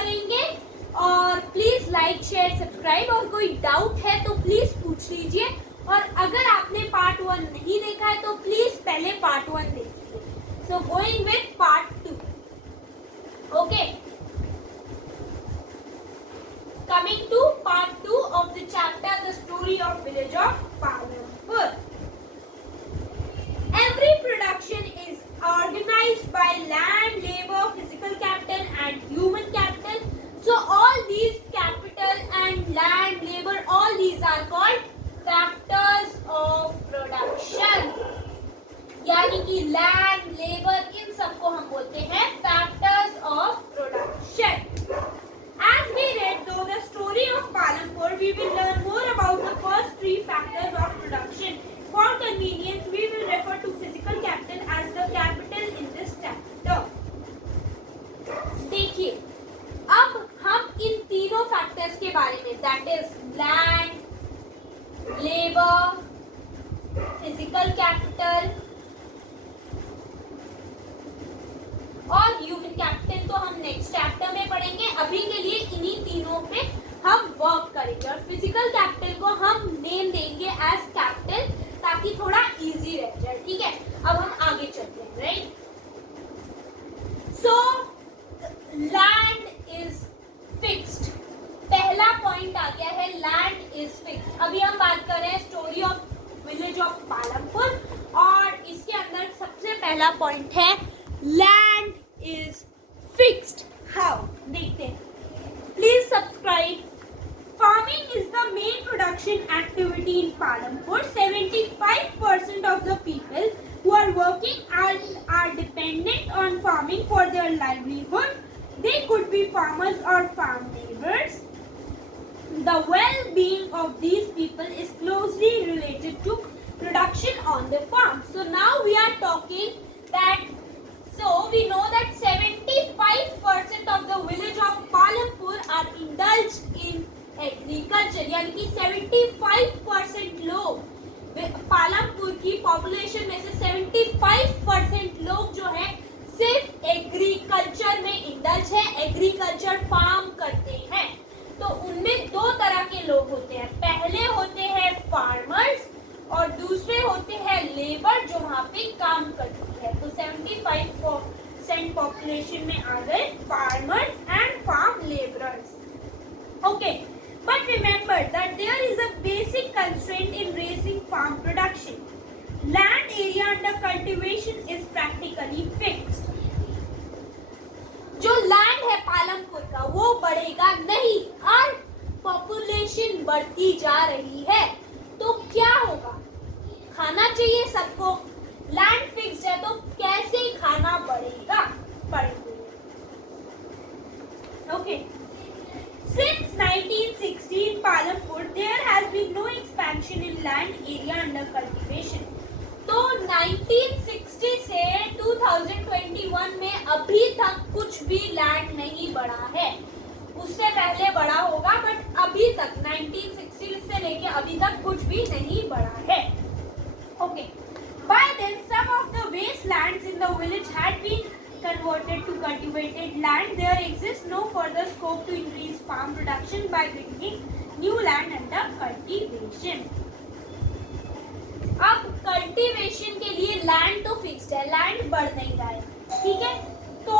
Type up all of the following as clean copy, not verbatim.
करेंगे और please like share subscribe, और कोई डाउट है तो प्लीज पूछ लीजिए, और अगर आपने पार्ट 1 नहीं देखा है तो प्लीज पहले पार्ट 1 देखिए। So going with part 2। Okay, coming to part 2 of the chapter The Story of Village of Palampur. Every production is organized by land, labor, physical capital and human capital. So all these capital and land, labor, all these are called factors of production. यानी कि land, labor इन सबको हम बोलते हैं factors of production. As we read through the story of Palampur, we will learn more about the first 3 factors of production. For convenience, we will refer to physical capital as the capital in this chapter. देखिए, अब हम इन तीनों factors के बारे में, that is land, labour, physical capital और human capital को हम नेक्स्ट चैप्टर में पढ़ेंगे। अभी के लिए इन्हीं तीनों पे हम वर्क करेंगे, और फिजिकल कैपिटल को हम नेम देंगे एज कैपिटल ताकि थोड़ा इजी रह जाए। ठीक है, अब हम आगे चलते हैं। Right, so land is fixed. पहला पॉइंट आ गया है, लैंड इज फिक्स्ड। अभी हम बात कर रहे हैं story of village of Palampur, और इसके अंदर सबसे पहला पॉइंट है लैंड is fixed. How? देखते हैं। Please subscribe. Farming is the main production activity in Palampur. 75% of the people who are working are dependent on farming for their livelihood. They could be farmers or farm laborers. The well-being of these people is closely related to production on the farm. So now we are talking that. So we know that 75% of the village of Palampur are indulged in agriculture. यानी कि 75% लोग, पालमपुर की population में से 75% लोग जो है सिर्फ एग्रीकल्चर में इंडल्ज है, एग्रीकल्चर फार्म करते हैं। तो उनमें 2 तरह के लोग होते हैं। पहले होते हैं फार्मर्स और दूसरे होते हैं लेबर जो वहाँ पे काम करती है। तो 75% पॉपुलेशन में आ गए farmers and farm labourers. Okay, but remember that there is a basic constraint in raising farm production. Land area under cultivation is practically fixed. जो लैंड है पालमपुर का वो बढ़ेगा नहीं, और पॉपुलेशन बढ़ती जा रही है, तो क्या होगा? खाना चाहिए सबको। लैंड फिक्स्ड है तो कैसे खाना बढ़ेगा? Okay, since 1960 in Palampur there has been no expansion in land area under cultivation. तो 1960 से 2021 में अभी तक कुछ भी लैंड नहीं बढ़ा है। उससे पहले बढ़ा होगा, बट अभी तक 1960 से लेके अभी तक कुछ भी नहीं बढ़ा है। Okay. By then, some of the wastelands in the village had been converted to cultivated land. There exists no further scope to increase farm production by bringing new land under cultivation. अब cultivation के लिए land तो fixed है, land बढ़ नहीं रहा है। ठीक है, तो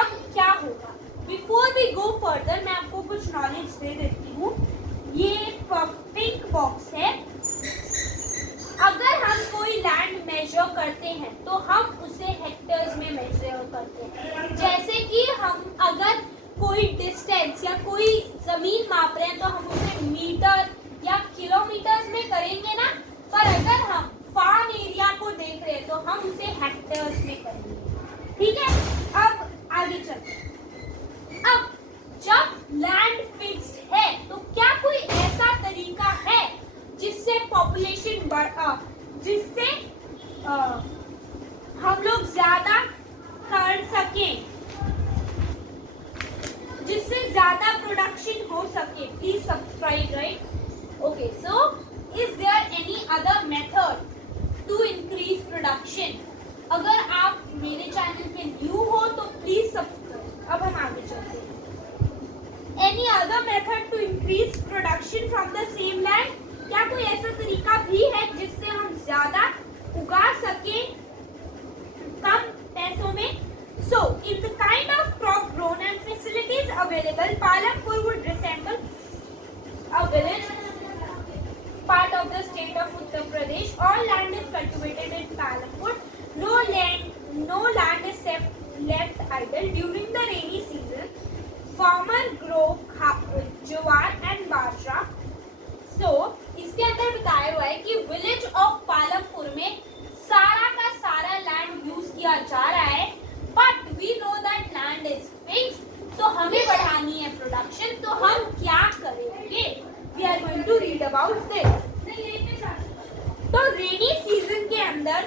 अब क्या होगा? बिफोर वी गो फर्दर मैं आपको कुछ नॉलेज दे देती हूँ। ये पिंक बॉक्स है। अगर हम कोई लैंड मेजर करते हैं तो हम उसे हेक्टर्स में मेजर करते हैं। जैसे कि हम अगर कोई डिस्टेंस या कोई जमीन माप रहे हैं तो हम उसे मीटर या किलोमीटर्स में करेंगे ना, पर अगर हम फार्म एरिया को देख रहे हैं तो हम उसे हेक्टर्स में करेंगे। ठीक है, अब आगे चलते हैं। अब जब लैंड फिक्स्ड है तो क्या कोई ऐसा तरीका है जिससे पॉपुलेशन जिससे हम लोग ज्यादा कर सकें, जिससे ज्यादा प्रोडक्शन हो सके? Please subscribe. Right, okay, so is there any other method to increase production? अगर आप मेरे चैनल पे न्यू हो तो प्लीज सब्सक्राइब। अब हम आगे चलते हैं। Any other method to increase production from the same land? क्या कोई ऐसा तरीका भी है जिससे हम ज्यादा उगा सके कम पैसों में? So, in the kind of crop grown and facilities available, Palampur would resemble a village part of the state of Uttar Pradesh. All land is cultivated in Palampur. No land is left idle. During the rainy season, farmers grow jowar and bajra. So, इसके अंदर बताया हुआ है कि village of Palampur में सारा का सारा लैंड यूज किया जा रहा है, but we know that land is fixed, तो हमें बढ़ानी है प्रोडक्शन, तो हम क्या करेंगे? We are going to read about this. तो रेनी सीजन के अंदर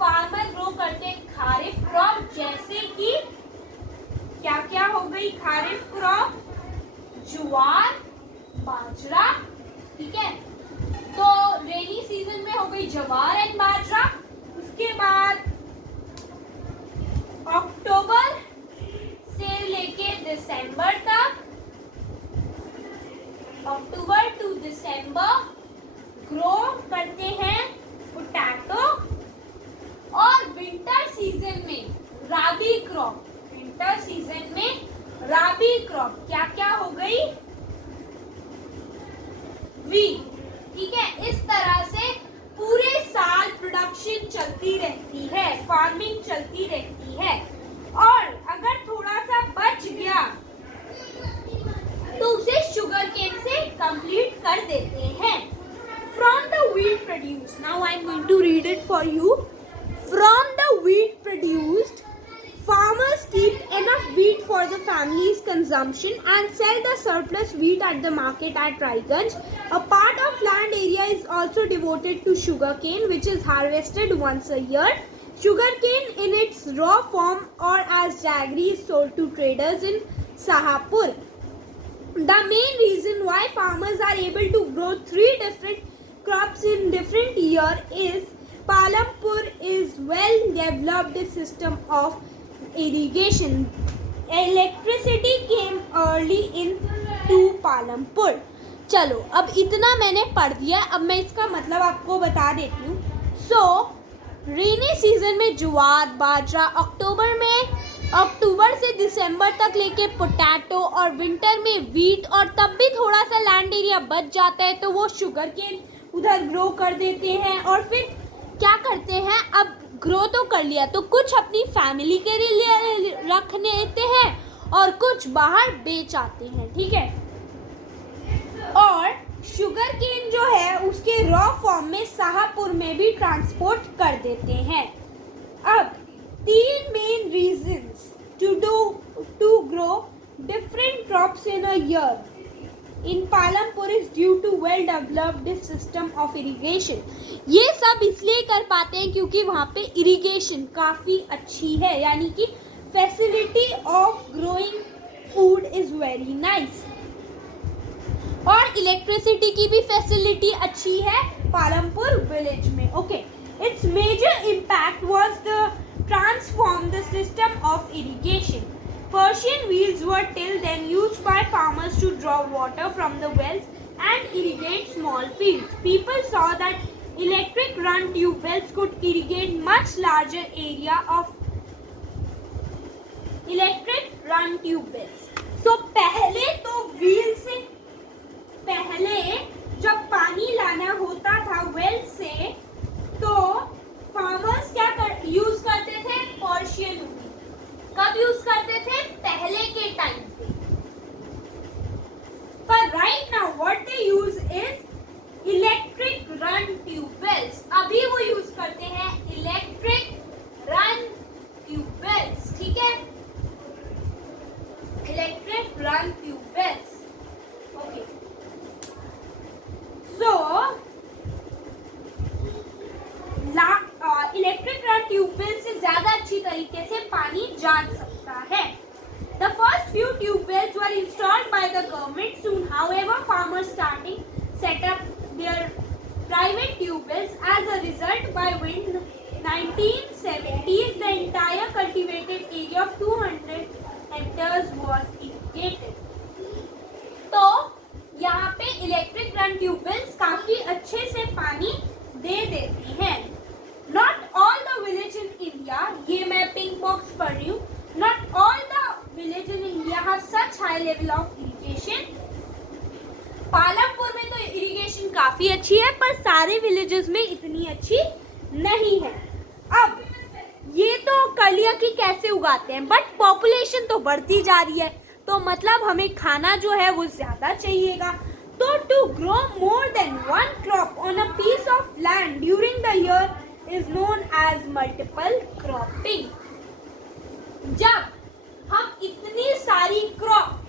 फार्मर ग्रो करते हैं खारिफ क्रॉप, जैसे कि क्या क्या हो गई खारिफ क्रॉप? ज्वार, बाजरा, ठीक है। तो रेनी सीजन में हो गई ज्वार एंड बाजरा। उसके बाद अक्टूबर से लेके दिसंबर तक, अक्टूबर टू दिसंबर ग्रो करते हैं पोटैटो। और विंटर सीजन में राबी क्रॉप, विंटर सीजन में राबी क्रॉप क्या क्या हो गई? वीट, ठीक है। इस तरह से पूरे साल प्रोडक्शन चलती रहती है, फार्मिंग चलती रहती है। और अगर थोड़ा सा बच गया तो उसे शुगर केन से कंप्लीट कर देते हैं। From the wheat produced, now I am going to read it for you. From the wheat produced, farmers keep enough wheat for the family's consumption and sell the surplus wheat at the market at Raiganj. A part of land area is also devoted to sugarcane, which is harvested once a year. Sugarcane in its raw form or as jaggery is sold to traders in Sahapur. The main reason why farmers are able to grow 3 different crops in different year is Palampur is well developed system of irrigation. Electricity came early into Palampur. चलो अब इतना मैंने पढ़ दिया, अब मैं इसका मतलब आपको बता देती हूँ। सो रेनी सीजन में ज्वार बाजरा, अक्टूबर से दिसंबर तक लेके पोटैटो, और विंटर में वीट, और तब भी थोड़ा सा लैंड एरिया बच जाता है तो वो शुगर केन उधर ग्रो कर देते हैं। और फिर क्या करते हैं, अब ग्रो तो कर लिया तो कुछ अपनी फैमिली के लिए रख लेते हैं और कुछ बाहर बेच आते हैं, ठीक है। और शुगर केन जो है उसके रॉ फॉर्म में शाहपुर में भी ट्रांसपोर्ट कर देते हैं। अब 3 main reasons to grow different crops in a year in Palampur is due to well developed system of irrigation. ये सब इसलिए कर पाते हैं क्योंकि वहाँ पे इरिगेशन काफ़ी अच्छी है, यानी कि facility of growing food is very nice. और इलेक्ट्रिसिटी की भी फैसिलिटी अच्छी है पालमपुर विलेज में। Okay, it's major impact was the transform the system of irrigation. Persian wheels were till then used by farmers to draw water from the wells and irrigate small fields. People saw that electric run tube wells could irrigate much larger area of electric run tube wells. So पहले तो wheel से पहले जब पानी लाना होता था well से, तो फार्मर्स क्या यूज करते थे? Persian wheel. कब यूज करते थे? पहले के टाइम पे। पर right now what they use is electric run tube wells. अभी वो यूज करते हैं इलेक्ट्रिक रन ट्यूबवेल्स, ठीक है, electric run tubewells. Okay, so electric run tubewell से ज्यादा अच्छी तरीके से पानी जा सकता है। The first few tube wells were installed by the government. Soon, however, farmers set up their private tube wells. As a result, by the 1970s, the entire cultivated area of 200 hectares village in India have such high level of irrigation? Palampur में तो irrigation काफी अच्छी है, पर सारे villages में इतनी अच्छी नहीं है। अब ये तो कर लिया कि कैसे उगाते हैं, बट पॉपुलेशन तो बढ़ती जा रही है, तो मतलब हमें खाना जो है वो ज्यादा चाहिएगा। तो to grow more than one crop on a piece of land during the year is known as multiple cropping. जब हम इतनी सारी क्रॉप्स,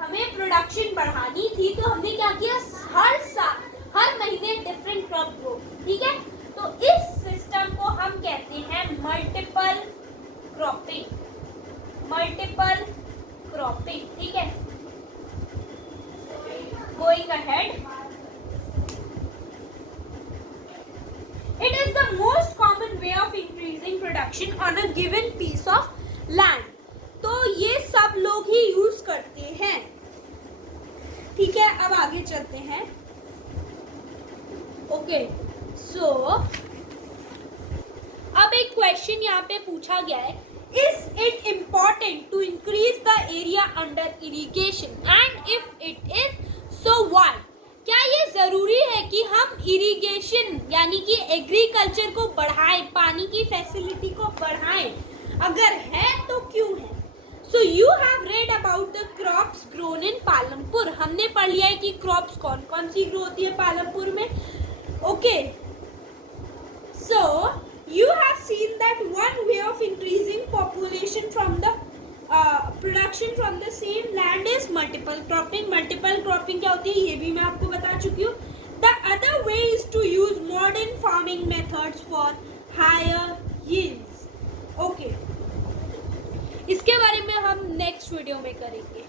हमें प्रोडक्शन बढ़ानी थी, तो हमने क्या किया, हर साल हर महीने डिफरेंट क्रॉप ग्रो, ठीक है। तो इस सिस्टम को हम कहते हैं मल्टीपल क्रॉपिंग, मल्टीपल क्रॉपिंग, ठीक है। Going ahead, it is the most common way of increasing production on a given piece of land. तो ये सब लोग ही यूज करते हैं, ठीक है। अब आगे चलते हैं। ओके, सो अब एक क्वेश्चन यहाँ पे पूछा गया है, is it important to increase the area under irrigation and if it is so why? क्या ये जरूरी है कि हम इरिगेशन यानी कि एग्रीकल्चर को बढ़ाएं, पानी की फैसिलिटी को बढ़ाएं? अगर है तो क्यों है? So you have read about the crops grown in Palampur. हमने पढ़ लिया है कि क्रॉप्स कौन कौन सी ग्रो होती है पालमपुर में। Okay, so you have seen that one way of increasing population from the production from the same land is multiple cropping. Multiple cropping क्या होती है ये भी मैं आपको बता चुकी हूँ। The other way is to use modern farming methods for higher yields. Okay, इसके बारे में हम नेक्स्ट वीडियो में करेंगे।